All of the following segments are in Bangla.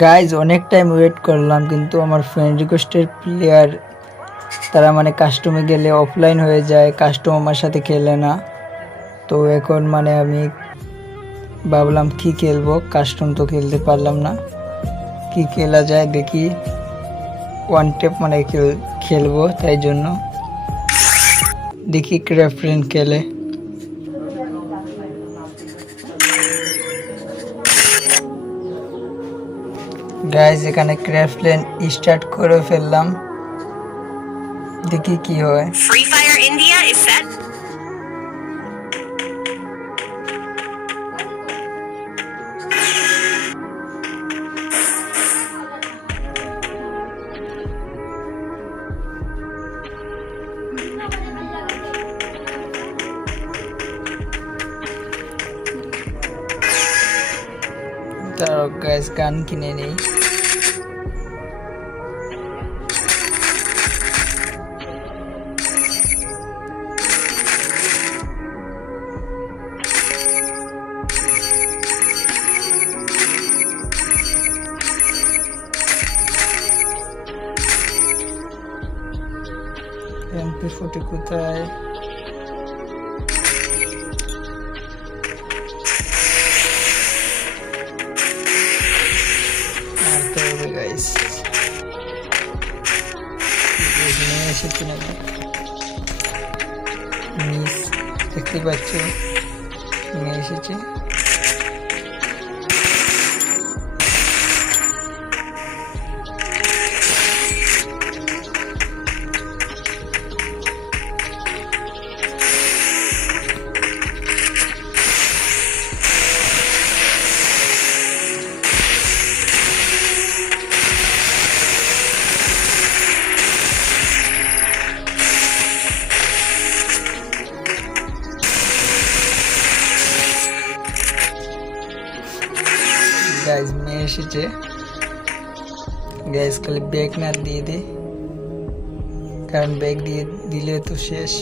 গাইজ অনেক টাইম ওয়েট করলাম, কিন্তু আমার ফ্রেন্ড রিকোয়েস্টের প্লেয়ার তারা মানে কাস্টমে গেলে অফলাইন হয়ে যায় কাস্টম আমার সাথে খেলে না। তো এখন মানে আমি ভাবলাম কি খেলব কাস্টম তো খেলতে পারলাম না। কি খেলা যায় দেখি ওয়ান টেপ মানে খেল- খেলব, তাই জন্য। দেখি ক্রাফ্রেন্ড খেলে। গাইজ এখানে ক্রাফটল্যান্ড স্টার্ট করে ফেললাম। দেখি কি হয়। Free Fire India is set. তার গাইজ গান কিনে নেই। এমপি ফোর্টি কোথায়? দেখতে পাচ্ছ? নিয়ে এসেছি। মেয়ে এসেছে। গ্যাস খালি ব্যাগ না দিয়ে দে। কারণ ব্যাগ দিয়ে দিলে তো শেষ।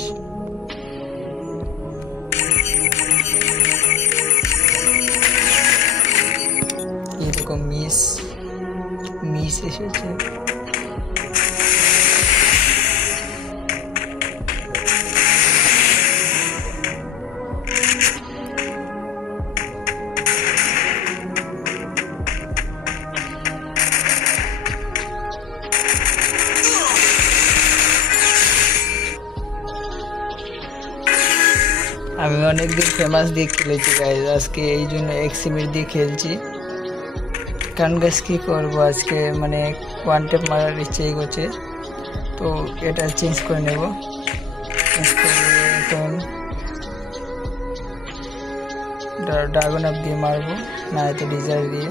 এরকম মিস মিস এসেছে। আমি অনেকদিন ফেমাস দিয়ে খেলেছি গাইজ আজকে এই জন্য এক্সিমির দিয়ে খেলছি। কারণ গাছ কী করব? আজকে মানে ওয়ান টেপ মারার ইচ্ছে করছে তো এটা চেঞ্জ করে নেব। চেঞ্জ করে এখন ড্রাগন আপ দিয়ে মারবো না হয়তো ডিজার দিয়ে।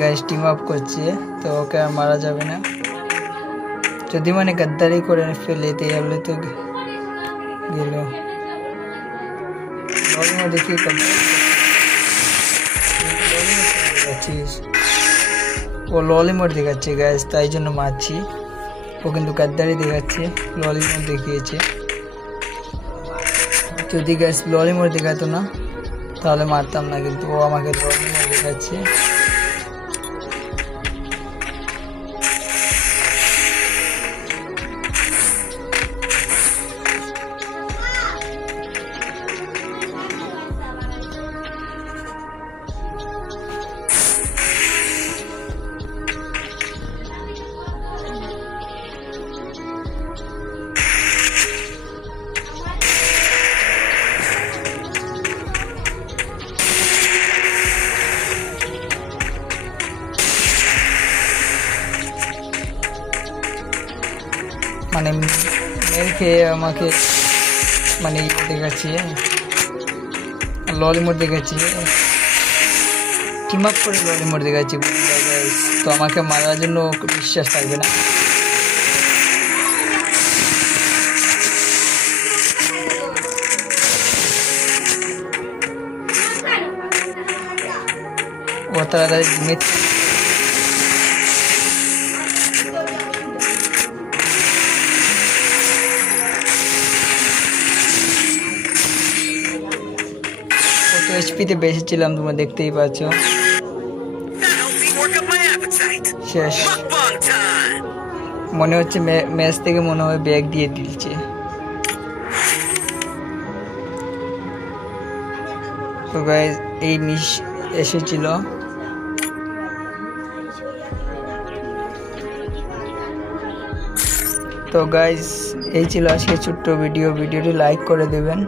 গাইস টিম আপ করছে, তো ওকে আর মারা যাবে না। যদি মানে গাদ্দারি করে ফেলে তাহলে তো গেল। দেখি ও ললিমোর দেখাচ্ছে গাইস তাই জন্য মারছি। ও কিন্তু গাদ্দারি দেখাচ্ছে ললিমোর দেখিয়েছে। যদি গ্যাস ললিমোর দেখাতো না, তাহলে মারতাম না, কিন্তু ও আমাকে ললিমোর দেখাচ্ছে। মানে মেল খেয়ে আমাকে মানে ইয়ে দেখাচ্ছি ললি মোড দেখাচ্ছি। টিম আপ করে ললি মোড দেখাচ্ছি তো আমাকে মারার জন্য বিশ্বাস থাকবে না। ও তাড়াতাড়ি এইচপিতে বেশি ছিলাম তোমরা দেখতেই পাচ্ছ. শেষ। মনে হচ্ছে ম্যাচ থেকে মনে হয় ব্যাগ দিয়ে দিচ্ছে তো এই মিস এসেছিল। তো গাইজ এই ছিল আজকে ছোট্ট ভিডিও ভিডিওটি লাইক করে দেবেন।